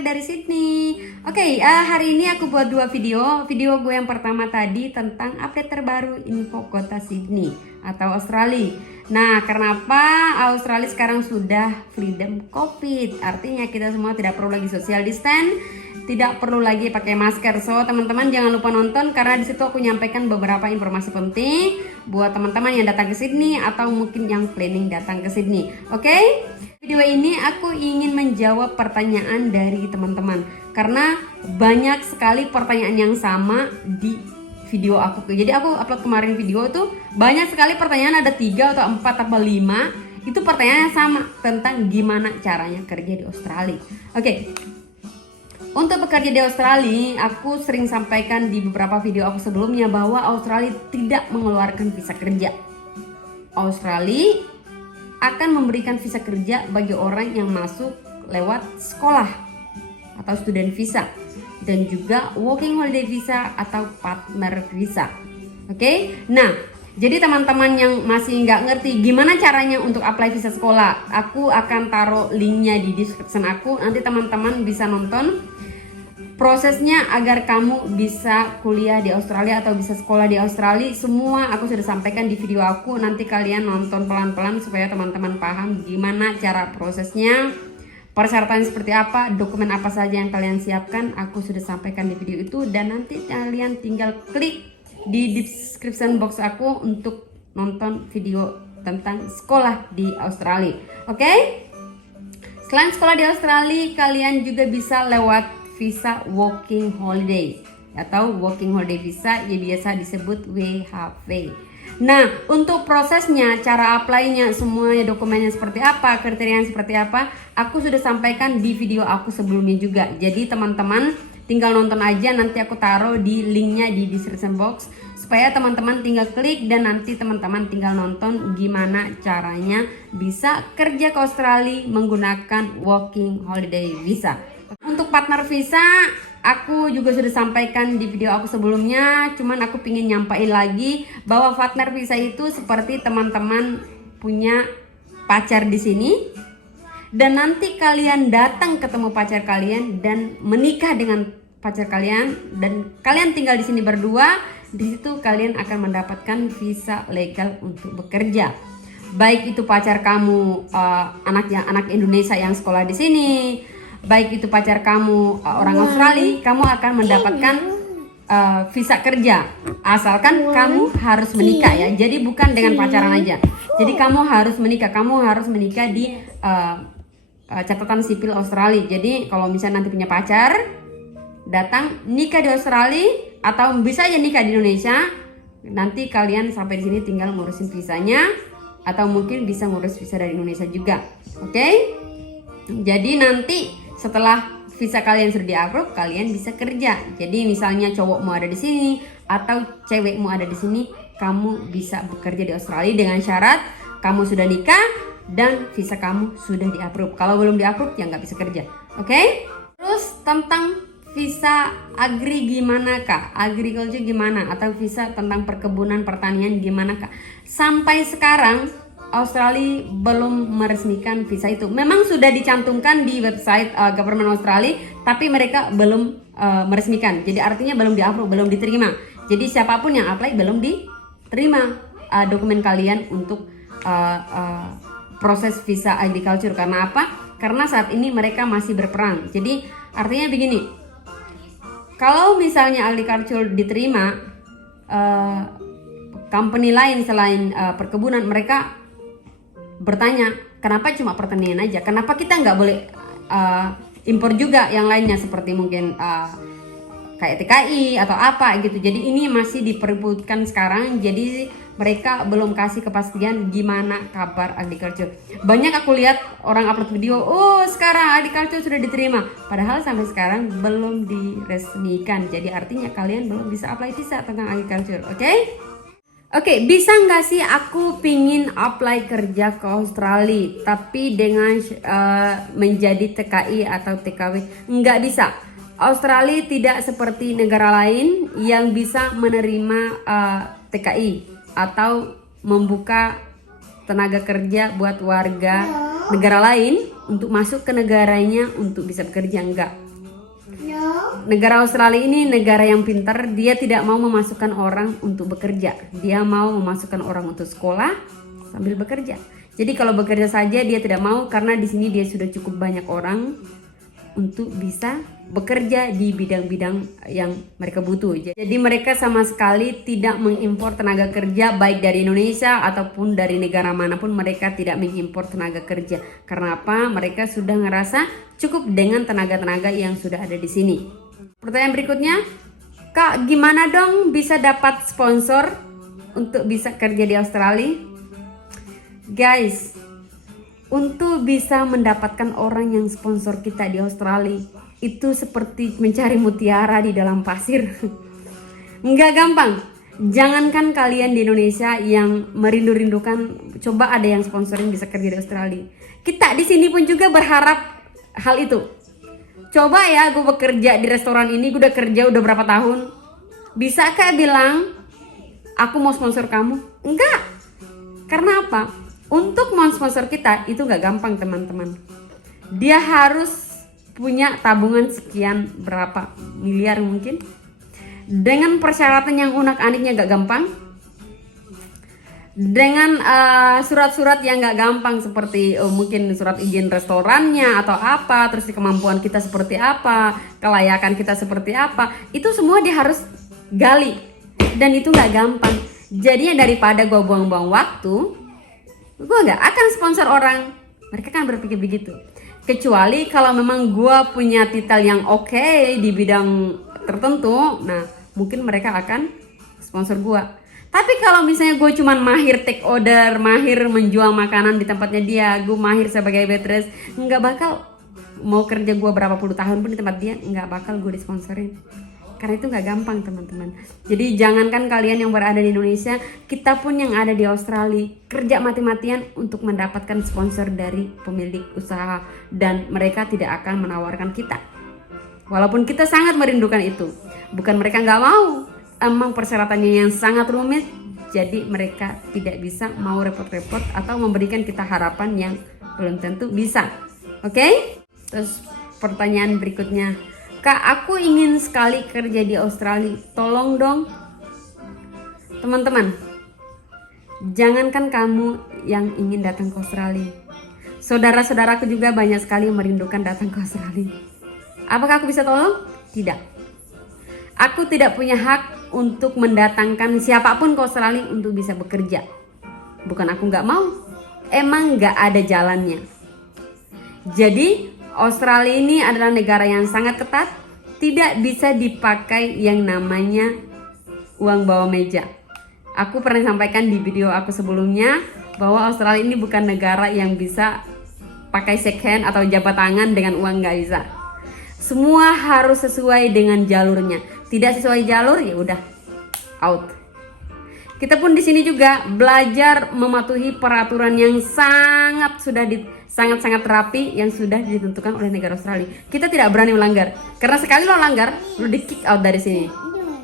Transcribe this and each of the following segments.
Australia dari Sydney. Oke, hari ini aku buat dua video. Video gue yang pertama tadi tentang update terbaru info kota Sydney atau Australia. Nah, kenapa Australia sekarang sudah freedom COVID? Artinya kita semua tidak perlu lagi social distance, tidak perlu lagi pakai masker. So, teman-teman jangan lupa nonton karena di situ aku nyampaikan beberapa informasi penting buat teman-teman yang datang ke Sydney atau mungkin yang planning datang ke Sydney. Oke? Video ini aku ingin menjawab pertanyaan dari teman-teman karena banyak sekali pertanyaan yang sama di video aku. Jadi aku upload kemarin video tuh banyak sekali pertanyaan, ada 3 atau 4 atau 5. Itu pertanyaan yang sama tentang gimana caranya kerja di Australia. Oke. Untuk bekerja di Australia, aku sering sampaikan di beberapa video aku sebelumnya bahwa Australia tidak mengeluarkan visa kerja. Australia akan memberikan visa kerja bagi orang yang masuk lewat sekolah atau student visa dan juga working holiday visa atau partner visa. Oke? Nah, jadi teman-teman yang masih nggak ngerti gimana caranya untuk apply visa sekolah, aku akan taruh linknya di description aku. Nanti teman-teman bisa nonton prosesnya agar kamu bisa kuliah di Australia atau bisa sekolah di Australia. Semua aku sudah sampaikan di video aku. Nanti kalian nonton pelan-pelan supaya teman-teman paham gimana cara prosesnya, persyaratan seperti apa, dokumen apa saja yang kalian siapkan. Aku sudah sampaikan di video itu dan nanti kalian tinggal klik di description box aku untuk nonton video tentang sekolah di Australia. Oke? Selain sekolah di Australia, kalian juga bisa lewat visa working holiday atau working holiday visa yang biasa disebut WHV. Nah, untuk prosesnya, cara apply-nya, semuanya dokumennya seperti apa, kriterianya seperti apa, aku sudah sampaikan di video aku sebelumnya juga. Jadi teman-teman tinggal nonton aja, nanti aku taruh di linknya di description box supaya teman-teman tinggal klik dan nanti teman-teman tinggal nonton gimana caranya bisa kerja ke Australia menggunakan working holiday visa. Untuk partner visa, aku juga sudah sampaikan di video aku sebelumnya, cuman aku pingin nyampain lagi bahwa partner visa itu seperti teman-teman punya pacar di sini dan nanti kalian datang ketemu pacar kalian dan menikah dengan pacar kalian dan kalian tinggal di sini berdua. Di situ kalian akan mendapatkan visa legal untuk bekerja. Baik itu pacar kamu anak Indonesia yang sekolah di sini, baik itu pacar kamu orang Australia, kamu akan mendapatkan visa kerja asalkan kamu harus menikah ya. Jadi bukan dengan pacaran aja. Jadi kamu harus menikah di catatan sipil Australia. Jadi kalau misalnya nanti punya pacar, datang nikah di Australia atau bisa aja nikah di Indonesia, nanti kalian sampai di sini tinggal ngurusin visanya atau mungkin bisa ngurus visa dari Indonesia juga. Oke? Jadi nanti setelah visa kalian sudah di-approve, kalian bisa kerja. Jadi misalnya cowokmu ada di sini atau cewekmu ada di sini, kamu bisa bekerja di Australia dengan syarat kamu sudah nikah dan visa kamu sudah di-approve. Kalau belum di-approve ya nggak bisa kerja. Oke? Terus tentang visa agri gimana kak? Agriculture gimana? Atau visa tentang perkebunan pertanian gimana kak? Sampai sekarang Australia belum meresmikan visa itu. Memang sudah dicantumkan di website government Australia, tapi mereka belum meresmikan. Jadi artinya belum di-approve, belum diterima. Jadi siapapun yang apply belum diterima dokumen kalian untuk proses visa agriculture. Karena apa? Karena saat ini mereka masih berperang. Jadi artinya begini, kalau misalnya agriculture diterima, company lain selain perkebunan, mereka bertanya, kenapa cuma pertanian aja? Kenapa kita nggak boleh impor juga yang lainnya seperti mungkin kayak TKI atau apa gitu. Jadi ini masih diperebutkan sekarang. Jadi mereka belum kasih kepastian gimana kabar agriculture. Banyak aku lihat orang upload video, oh sekarang agriculture sudah diterima. Padahal sampai sekarang belum diresmikan. Jadi artinya kalian belum bisa apply visa tentang agriculture, oke? Oke, bisa nggak sih aku pingin apply kerja ke Australia tapi dengan menjadi TKI atau TKW? Nggak bisa. Australia tidak seperti negara lain yang bisa menerima TKI atau membuka tenaga kerja buat warga negara lain untuk masuk ke negaranya untuk bisa bekerja. Enggak. Negara Australia ini negara yang pintar. Dia tidak mau memasukkan orang untuk bekerja. Dia mau memasukkan orang untuk sekolah sambil bekerja. Jadi kalau bekerja saja dia tidak mau, karena di sini dia sudah cukup banyak orang untuk bisa bekerja di bidang-bidang yang mereka butuh. Jadi mereka sama sekali tidak mengimpor tenaga kerja baik dari Indonesia ataupun dari negara manapun. Mereka tidak mengimpor tenaga kerja. Karena apa? Mereka sudah ngerasa cukup dengan tenaga-tenaga yang sudah ada di sini. Pertanyaan berikutnya, Kak, gimana dong bisa dapat sponsor untuk bisa kerja di Australia? Guys, untuk bisa mendapatkan orang yang sponsor kita di Australia itu seperti mencari mutiara di dalam pasir. Nggak gampang. Jangankan kalian di Indonesia yang merindu-rindukan coba ada yang sponsorin bisa kerja di Australia. Kita di sini pun juga berharap hal itu. Coba ya, gue bekerja di restoran ini, gue udah kerja udah berapa tahun. Bisa kak bilang aku mau sponsor kamu? Enggak. Karena apa? Untuk mau sponsor kita itu gak gampang teman-teman. Dia harus punya tabungan sekian berapa miliar mungkin. Dengan persyaratan yang unek-aneknya gak gampang. Dengan surat-surat yang gak gampang seperti mungkin surat izin restorannya atau apa. Terus kemampuan kita seperti apa. Kelayakan kita seperti apa. Itu semua dia harus gali. Dan itu gak gampang. Jadinya daripada gue buang-buang waktu, gue gak akan sponsor orang. Mereka kan berpikir begitu. Kecuali kalau memang gue punya titel yang oke di bidang tertentu, nah mungkin mereka akan sponsor gue. Tapi kalau misalnya gue cuman mahir take order, mahir menjual makanan di tempatnya dia, gue mahir sebagai waitress, nggak bakal mau kerja gue berapa puluh tahun pun di tempat dia, nggak bakal gue disponsorin. Karena itu nggak gampang teman-teman. Jadi jangankan kalian yang berada di Indonesia, kita pun yang ada di Australia kerja mati-matian untuk mendapatkan sponsor dari pemilik usaha, dan mereka tidak akan menawarkan kita. Walaupun kita sangat merindukan itu. Bukan mereka nggak mau, emang persyaratannya yang sangat rumit. Jadi mereka tidak bisa mau repot-repot atau memberikan kita harapan yang belum tentu bisa. Oke? Terus pertanyaan berikutnya, Kak, aku ingin sekali kerja di Australia, tolong dong. Teman-teman, jangankan kamu yang ingin datang ke Australia, saudara-saudaraku juga banyak sekali yang merindukan datang ke Australia. Apakah aku bisa tolong? Tidak. Aku tidak punya hak untuk mendatangkan siapapun ke Australia untuk bisa bekerja. Bukan aku nggak mau, emang nggak ada jalannya. Jadi Australia ini adalah negara yang sangat ketat, tidak bisa dipakai yang namanya uang bawah meja. Aku pernah sampaikan di video aku sebelumnya bahwa Australia ini bukan negara yang bisa pakai shake hand atau jabat tangan dengan uang, nggak bisa. Semua harus sesuai dengan jalurnya. Tidak sesuai jalur ya udah out. Kita pun di sini juga belajar mematuhi peraturan yang sangat rapi yang sudah ditentukan oleh negara Australia. Kita tidak berani melanggar. Karena sekali lo langgar, lo di kick out dari sini.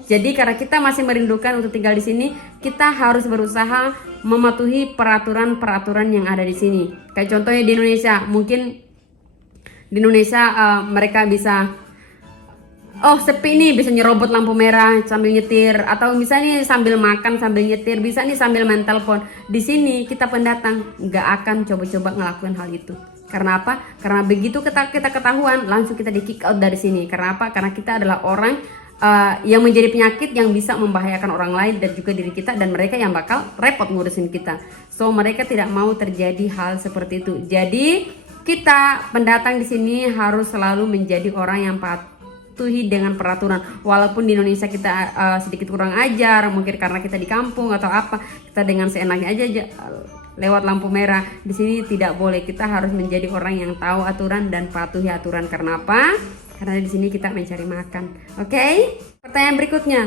Jadi karena kita masih merindukan untuk tinggal di sini, kita harus berusaha mematuhi peraturan-peraturan yang ada di sini. Kayak contohnya di Indonesia, mungkin di Indonesia mereka bisa sepi nih, bisa nyerobot lampu merah sambil nyetir, atau misalnya sambil makan sambil nyetir, bisa nih sambil main telepon. Di sini kita pendatang nggak akan coba-coba ngelakuin hal itu. Karena apa? Karena begitu kita ketahuan, langsung kita di kick out dari sini. Karena apa? Karena kita adalah orang yang menjadi penyakit yang bisa membahayakan orang lain dan juga diri kita, dan mereka yang bakal repot ngurusin kita. So mereka tidak mau terjadi hal seperti itu. Jadi kita pendatang di sini harus selalu menjadi orang yang patuhi dengan peraturan. Walaupun di Indonesia kita sedikit kurang ajar, mungkin karena kita di kampung atau apa, kita dengan seenaknya aja lewat lampu merah. Di sini tidak boleh. Kita harus menjadi orang yang tahu aturan dan patuhi aturan. Karena apa? Karena di sini kita mencari makan. Oke? Pertanyaan berikutnya,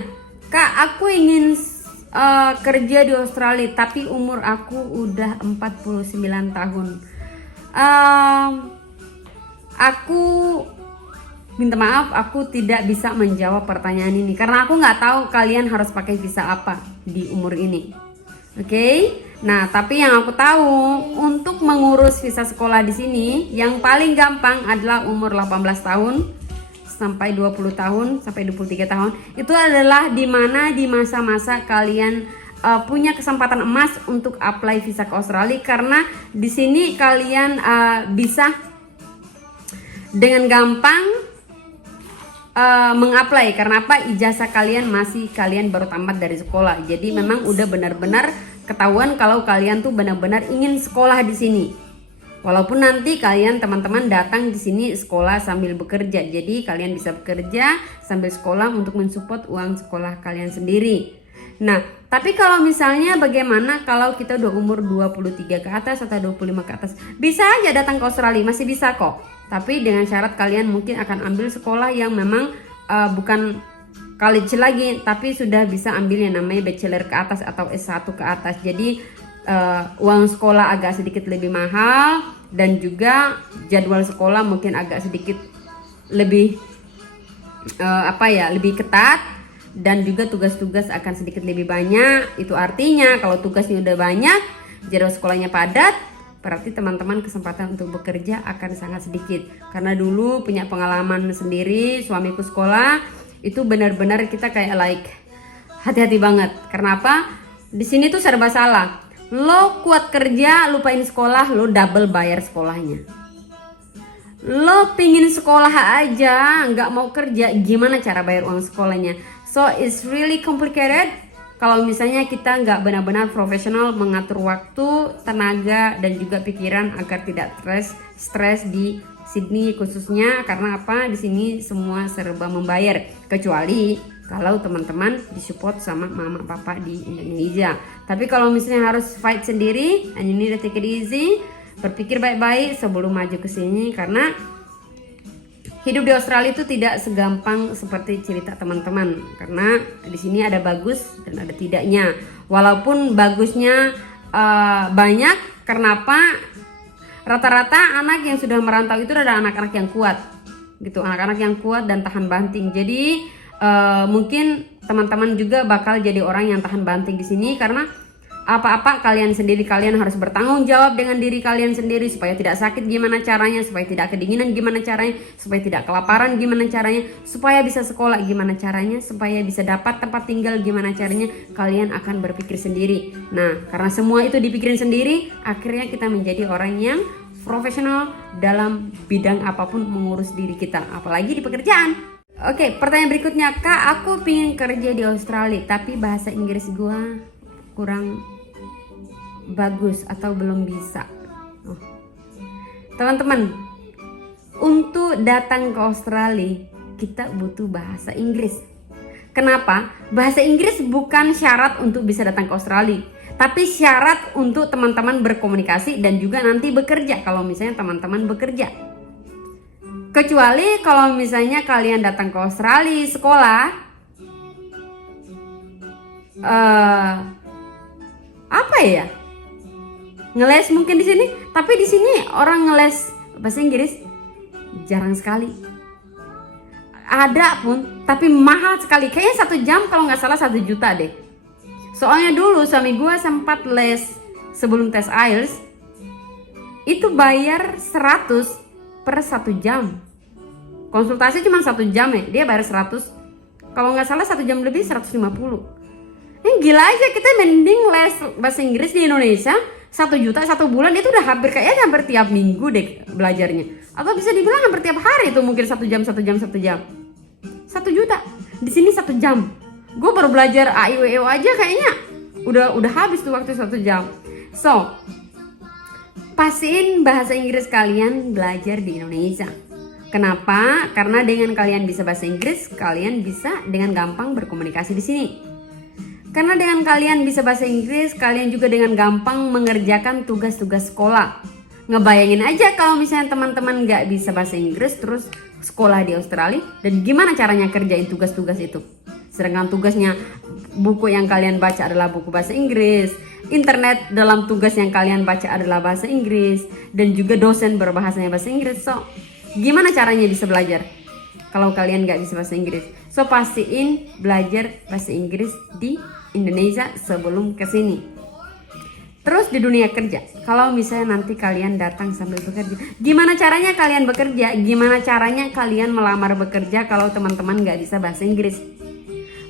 Kak, aku ingin kerja di Australia tapi umur aku udah 49 tahun. Aku minta maaf, aku tidak bisa menjawab pertanyaan ini karena aku nggak tahu kalian harus pakai visa apa di umur ini. Oke? Nah, tapi yang aku tahu untuk mengurus visa sekolah di sini yang paling gampang adalah umur 18 tahun sampai 20 tahun sampai 23 tahun itu adalah dimana di masa-masa kalian punya kesempatan emas untuk apply visa ke Australia, karena di sini kalian bisa dengan gampang mengapply. Karena apa? Ijazah kalian kalian baru tamat dari sekolah, jadi memang udah benar-benar ketahuan kalau kalian tuh benar-benar ingin sekolah di sini. Walaupun nanti kalian teman-teman datang di sini sekolah sambil bekerja, jadi kalian bisa bekerja sambil sekolah untuk mensupport uang sekolah kalian sendiri. Nah, tapi kalau misalnya bagaimana kalau kita udah umur 23 ke atas atau 25 ke atas, bisa aja datang ke Australia, masih bisa kok. Tapi dengan syarat kalian mungkin akan ambil sekolah yang memang bukan college lagi, tapi sudah bisa ambil yang namanya bachelor ke atas atau S1 ke atas. Jadi uang sekolah agak sedikit lebih mahal, dan juga jadwal sekolah mungkin agak sedikit lebih lebih ketat, dan juga tugas-tugas akan sedikit lebih banyak. Itu artinya kalau tugasnya udah banyak, jadwal sekolahnya padat, berarti teman-teman kesempatan untuk bekerja akan sangat sedikit. Karena dulu punya pengalaman sendiri, suamiku sekolah itu benar-benar kita kayak hati-hati banget. Karena apa? Di sini tuh serba salah. Lo kuat kerja, lupain sekolah, lo double bayar sekolahnya. Lo pingin sekolah aja, nggak mau kerja, gimana cara bayar uang sekolahnya? So it's really complicated. Kalau misalnya kita nggak benar-benar profesional mengatur waktu, tenaga, dan juga pikiran agar tidak stres di Sydney khususnya. Karena apa? Di sini semua serba membayar, kecuali kalau teman-teman disupport sama mama papa di Indonesia. Tapi kalau misalnya harus fight sendiri, and you need to take it easy, berpikir baik-baik sebelum maju ke sini, karena hidup di Australia itu tidak segampang seperti cerita teman-teman. Karena di sini ada bagus dan ada tidaknya. Walaupun bagusnya banyak, kenapa? Rata-rata anak yang sudah merantau itu adalah anak-anak yang kuat, gitu, anak-anak yang kuat dan tahan banting. Jadi mungkin teman-teman juga bakal jadi orang yang tahan banting di sini, karena apa-apa kalian sendiri, kalian harus bertanggung jawab dengan diri kalian sendiri. Supaya tidak sakit gimana caranya, supaya tidak kedinginan gimana caranya, supaya tidak kelaparan gimana caranya, supaya bisa sekolah gimana caranya, supaya bisa dapat tempat tinggal gimana caranya, kalian akan berpikir sendiri. Nah, karena semua itu dipikirin sendiri, akhirnya kita menjadi orang yang profesional dalam bidang apapun mengurus diri kita, apalagi di pekerjaan. Oke, pertanyaan berikutnya, Kak, aku pengen kerja di Australia tapi bahasa Inggris gua kurang bagus atau belum bisa. Teman-teman, untuk datang ke Australia kita butuh bahasa Inggris. Kenapa? Bahasa Inggris bukan syarat untuk bisa datang ke Australia, tapi syarat untuk teman-teman berkomunikasi dan juga nanti bekerja kalau misalnya teman-teman bekerja. Kecuali kalau misalnya kalian datang ke Australia sekolah, ngeles mungkin di sini, tapi di sini orang ngeles bahasa Inggris jarang sekali. Ada pun, tapi mahal sekali. Kayaknya 1 jam kalau nggak salah 1 juta deh. Soalnya dulu suami gue sempat les sebelum tes IELTS, itu bayar 100 per 1 jam. Konsultasi cuma 1 jam ya, dia bayar 100. Kalau nggak salah 1 jam lebih 150. Gila aja, kita mending les bahasa Inggris di Indonesia 1 juta 1 bulan, itu udah hampir tiap minggu deh belajarnya. Atau bisa dibilang hampir tiap hari itu, mungkin 1 jam 1 juta. Di sini 1 jam. Gue baru belajar A I W E O aja kayaknya udah habis tuh waktu 1 jam. So, pastiin bahasa Inggris kalian belajar di Indonesia. Kenapa? Karena dengan kalian bisa bahasa Inggris, kalian bisa dengan gampang berkomunikasi di sini. Karena dengan kalian bisa bahasa Inggris, kalian juga dengan gampang mengerjakan tugas-tugas sekolah. Ngebayangin aja kalau misalnya teman-teman nggak bisa bahasa Inggris terus sekolah di Australia, dan gimana caranya kerjain tugas-tugas itu. Sedangkan tugasnya, buku yang kalian baca adalah buku bahasa Inggris, internet dalam tugas yang kalian baca adalah bahasa Inggris, dan juga dosen berbahasanya bahasa Inggris. So, gimana caranya bisa belajar kalau kalian nggak bisa bahasa Inggris? So, pastiin belajar bahasa Inggris di Indonesia sebelum kesini. Terus di dunia kerja, kalau misalnya nanti kalian datang sambil bekerja, gimana caranya kalian bekerja? Gimana caranya kalian melamar bekerja kalau teman-teman nggak bisa bahasa Inggris?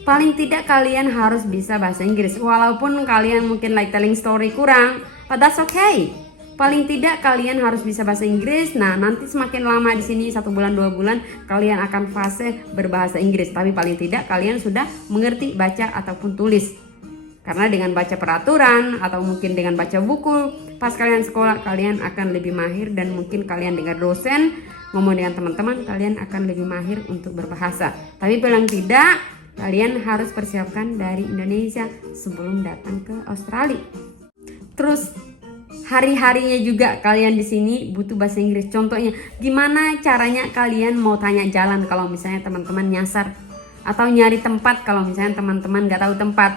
Paling tidak kalian harus bisa bahasa Inggris. Walaupun kalian mungkin like telling story kurang, but that's okay. Paling tidak kalian harus bisa bahasa Inggris. Nah, nanti semakin lama di sini 1 bulan 2 bulan kalian akan fase berbahasa Inggris. Tapi paling tidak kalian sudah mengerti baca ataupun tulis. Karena dengan baca peraturan atau mungkin dengan baca buku pas kalian sekolah, kalian akan lebih mahir. Dan mungkin kalian dengar dosen ngomong dengan teman-teman, kalian akan lebih mahir untuk berbahasa. Tapi paling tidak kalian harus persiapkan dari Indonesia sebelum datang ke Australia. Terus hari-harinya juga kalian di sini butuh bahasa Inggris. Contohnya, gimana caranya kalian mau tanya jalan kalau misalnya teman-teman nyasar, atau nyari tempat kalau misalnya teman-teman nggak tahu tempat.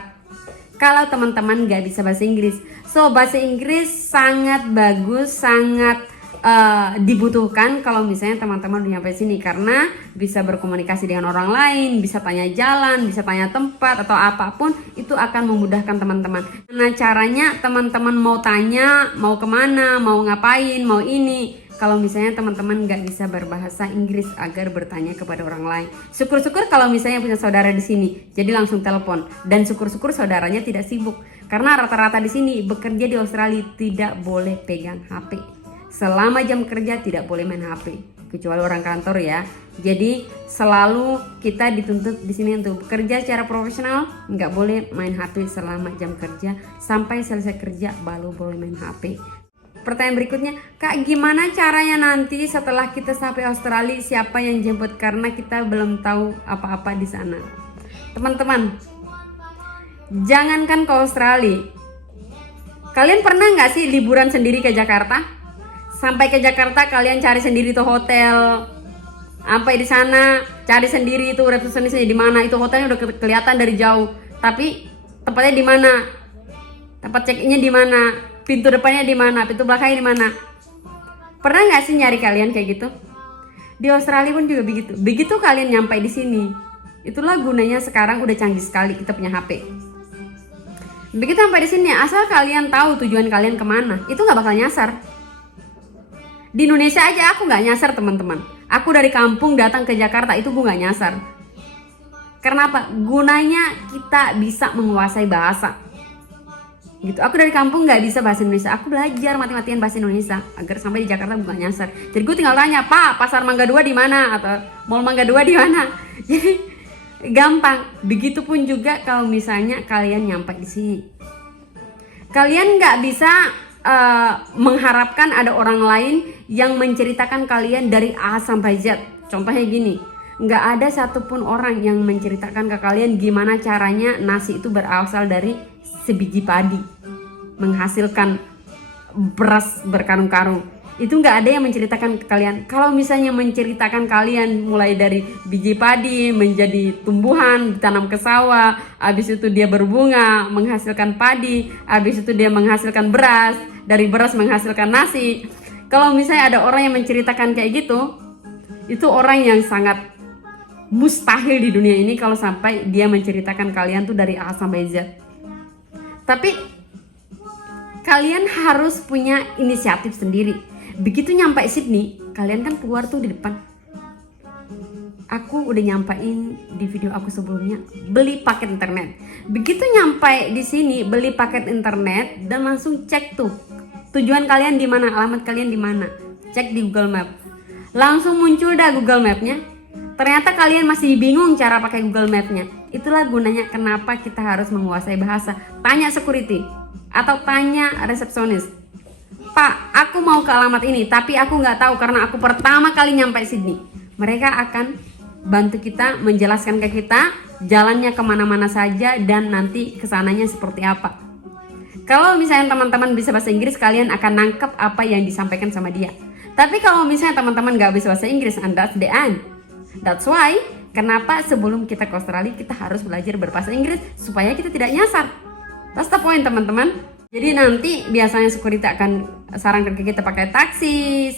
Kalau teman-teman nggak bisa bahasa Inggris, so bahasa Inggris sangat bagus, sangat dibutuhkan kalau misalnya teman-teman udah nyampe sini, karena bisa berkomunikasi dengan orang lain, bisa tanya jalan, bisa tanya tempat atau apapun, itu akan memudahkan teman-teman. Nah, caranya teman-teman mau tanya, mau kemana, mau ngapain, mau ini, kalau misalnya teman-teman nggak bisa berbahasa Inggris agar bertanya kepada orang lain. Syukur-syukur kalau misalnya punya saudara di sini, jadi langsung telepon. Dan syukur-syukur saudaranya tidak sibuk, karena rata-rata di sini bekerja di Australia tidak boleh pegang HP. Selama jam kerja tidak boleh main HP, kecuali orang kantor ya. Jadi selalu kita dituntut di sini untuk bekerja secara profesional, nggak boleh main HP selama jam kerja. Sampai selesai kerja baru boleh main HP. Pertanyaan berikutnya, Kak, gimana caranya nanti setelah kita sampai Australia, siapa yang jemput? Karena kita belum tahu apa-apa di sana. Teman-teman, jangankan ke Australia, kalian pernah nggak sih liburan sendiri ke Jakarta? Sampai ke Jakarta kalian cari sendiri tuh hotel, sampai di sana cari sendiri itu resepsionisnya di mana, itu hotelnya udah kelihatan dari jauh, tapi tempatnya di mana, tempat check-innya di mana, pintu depannya di mana, pintu belakangnya di mana. Pernah nggak sih nyari kalian kayak gitu? Di Australia pun juga begitu. Begitu kalian nyampe di sini, itulah gunanya sekarang udah canggih sekali kita punya HP. Begitu sampai di sini, asal kalian tahu tujuan kalian kemana, itu nggak bakal nyasar. Di Indonesia aja aku nggak nyasar, teman-teman. Aku dari kampung datang ke Jakarta itu gue nggak nyasar. Karena apa? Gunanya kita bisa menguasai bahasa. Gitu. Aku dari kampung nggak bisa bahasa Indonesia, aku belajar mati-matian bahasa Indonesia agar sampai di Jakarta bukan nyasar. Jadi gue tinggal tanya, Pak, pasar Mangga 2 di mana, atau mall Mangga 2 di mana. Jadi gampang. Begitupun juga kalau misalnya kalian nyampe di sini, kalian nggak bisa mengharapkan ada orang lain yang menceritakan kalian dari A sampai Z. Contohnya gini, nggak ada satupun orang yang menceritakan ke kalian gimana caranya nasi itu berasal dari sebiji padi menghasilkan beras berkarung-karung. Itu nggak ada yang menceritakan ke kalian. Kalau misalnya menceritakan kalian mulai dari biji padi menjadi tumbuhan, ditanam ke sawah, habis itu dia berbunga menghasilkan padi, habis itu dia menghasilkan beras, dari beras menghasilkan nasi. Kalau misalnya ada orang yang menceritakan kayak gitu, itu orang yang sangat mustahil di dunia ini kalau sampai dia menceritakan kalian tuh dari A sampai Z. Tapi kalian harus punya inisiatif sendiri. Begitu nyampe Sydney, kalian kan keluar tuh di depan. Aku udah nyampain di video aku sebelumnya, beli paket internet. Begitu nyampe di sini, beli paket internet dan langsung cek tuh tujuan kalian di mana, alamat kalian di mana. Cek di Google Map. Langsung muncul dah Google Map-nya. Ternyata kalian masih bingung cara pakai Google Map-nya. Itulah gunanya kenapa kita harus menguasai bahasa. Tanya security atau tanya resepsionis, Pak, aku mau ke alamat ini, tapi aku nggak tahu karena aku pertama kali nyampe Sydney. Mereka akan bantu kita, menjelaskan ke kita jalannya kemana-mana saja dan nanti kesananya seperti apa. Kalau misalnya teman-teman bisa bahasa Inggris, kalian akan nangkep apa yang disampaikan sama dia. Tapi kalau misalnya teman-teman nggak bisa bahasa Inggris, and that's the end. That's why kenapa sebelum kita ke Australia kita harus belajar berbahasa Inggris supaya kita tidak nyasar. That's the point, teman-teman. Jadi nanti biasanya security akan sarankan ke kita pakai taksi,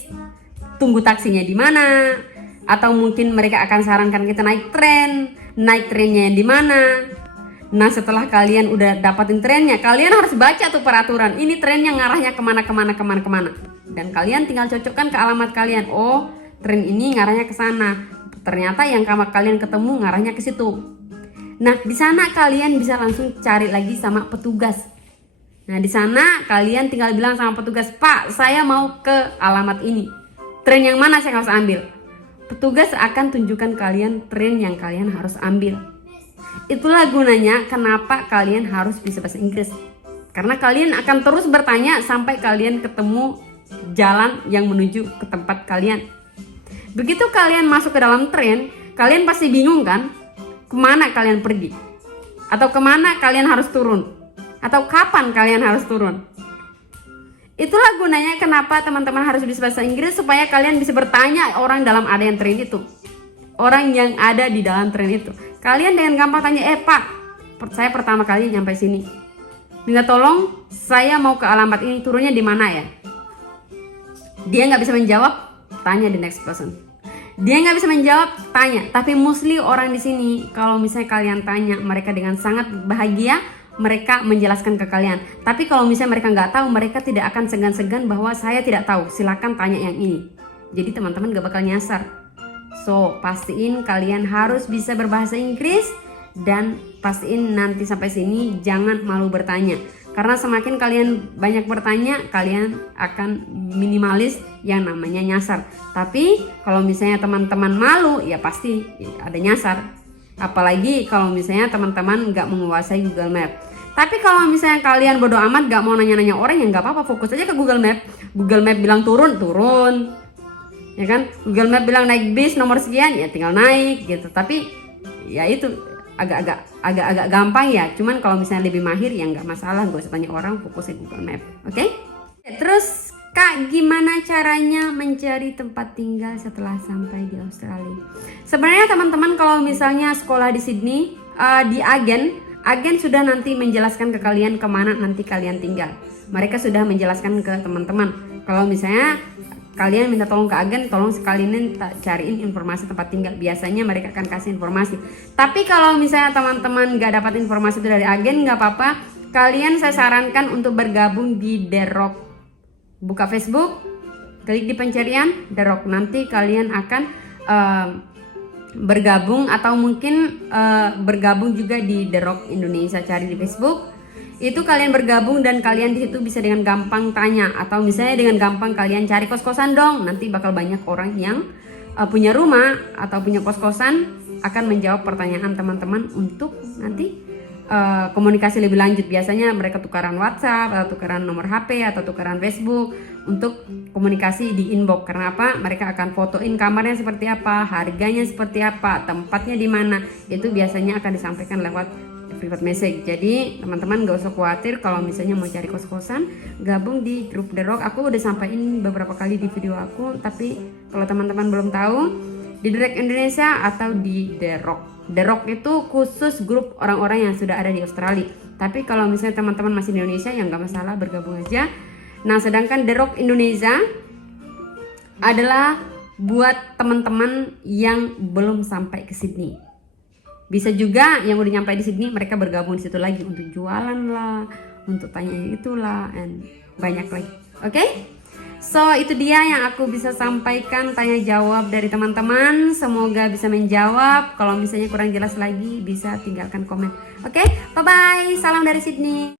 tunggu taksinya di mana, atau mungkin mereka akan sarankan kita naik tren, naik trennya di mana. Nah setelah kalian udah dapatin trennya, kalian harus baca tuh peraturan. Ini trennya ngarahnya kemana. Dan kalian tinggal cocokkan ke alamat kalian. Oh, tren ini ngarahnya ke sana. Ternyata yang kalian ketemu ngarahnya ke situ. Nah di sana kalian bisa langsung cari lagi sama petugas. Nah di sana kalian tinggal bilang sama petugas, Pak, saya mau ke alamat ini. Tren yang mana saya harus ambil? Petugas akan tunjukkan kalian tren yang kalian harus ambil. Itulah gunanya kenapa kalian harus bisa bahasa Inggris. Karena kalian akan terus bertanya sampai kalian ketemu jalan yang menuju ke tempat kalian. Begitu kalian masuk ke dalam tren, kalian pasti bingung kan? Kemana kalian pergi? Atau kemana kalian harus turun? Atau kapan kalian harus turun? Itulah gunanya kenapa teman-teman harus bisa bahasa Inggris, supaya kalian bisa bertanya orang dalam ada yang tren itu. Orang yang ada di dalam tren itu. Kalian dengan gampang tanya, Pak, saya pertama kali nyampe sini. Minta tolong, saya mau ke alamat ini, turunnya di mana ya? Dia nggak bisa menjawab, tanya the next person. Dia nggak bisa menjawab, tanya. Tapi mostly orang di sini, kalau misalnya kalian tanya, mereka dengan sangat bahagia, mereka menjelaskan ke kalian. Tapi kalau misalnya mereka nggak tahu, mereka tidak akan segan-segan bahwa saya tidak tahu, silakan tanya yang ini. Jadi teman-teman gak bakal nyasar. So, pastiin kalian harus bisa berbahasa Inggris, dan pastiin nanti sampai sini jangan malu bertanya. Karena semakin kalian banyak bertanya, kalian akan minimalis yang namanya nyasar. Tapi kalau misalnya teman-teman malu, ya pasti ada nyasar. Apalagi kalau misalnya teman-teman nggak menguasai Google Map. Tapi kalau misalnya kalian bodo amat gak mau nanya-nanya orang, ya nggak apa-apa, fokus aja ke Google Map. Google Map bilang turun, ya kan? Google Map bilang naik bis nomor sekian, ya tinggal naik gitu. Tapi ya itu agak gampang ya. Cuman kalau misalnya lebih mahir ya nggak masalah, gak usah tanya orang, fokus ke Google Map. Oke? Terus Kak, gimana caranya mencari tempat tinggal setelah sampai di Australia? Sebenarnya teman-teman kalau misalnya sekolah di Sydney, di agen sudah nanti menjelaskan ke kalian kemana nanti kalian tinggal. Mereka sudah menjelaskan ke teman-teman. Kalau misalnya kalian minta tolong ke agen, tolong sekalian cariin informasi tempat tinggal. Biasanya mereka akan kasih informasi. Tapi kalau misalnya teman-teman gak dapat informasi itu dari agen, gak apa-apa. Kalian saya sarankan untuk bergabung di The Rock. Buka Facebook, klik di pencarian The Rock. Nanti kalian akan bergabung, atau mungkin bergabung juga di The Rock Indonesia. Cari di Facebook, itu kalian bergabung dan kalian di situ bisa dengan gampang tanya, atau misalnya dengan gampang kalian cari kos-kosan dong. Nanti bakal banyak orang yang punya rumah atau punya kos-kosan akan menjawab pertanyaan teman-teman untuk nanti komunikasi lebih lanjut. Biasanya mereka tukaran WhatsApp atau tukaran nomor HP atau tukaran Facebook untuk komunikasi di inbox. Karena apa? Mereka akan fotoin kamarnya seperti apa, harganya seperti apa, tempatnya di mana. Itu biasanya akan disampaikan lewat private message. Jadi teman-teman gak usah khawatir kalau misalnya mau cari kos-kosan, gabung di grup The Rock. Aku udah sampaikan beberapa kali di video aku, tapi kalau teman-teman belum tahu, di The Rock Indonesia atau di The Rock. The Rock itu khusus grup orang-orang yang sudah ada di Australia. Tapi kalau misalnya teman-teman masih di Indonesia, ya nggak masalah, bergabung aja. Nah, sedangkan The Rock Indonesia adalah buat teman-teman yang belum sampai ke Sydney. Bisa juga yang udah nyampe di Sydney, mereka bergabung di situ lagi untuk jualan lah, untuk tanya itulah, and banyak lagi. Oke? So, itu dia yang aku bisa sampaikan, tanya jawab dari teman-teman. Semoga bisa menjawab. Kalau misalnya kurang jelas lagi, bisa tinggalkan komen. Oke? Bye-bye. Salam dari Sydney.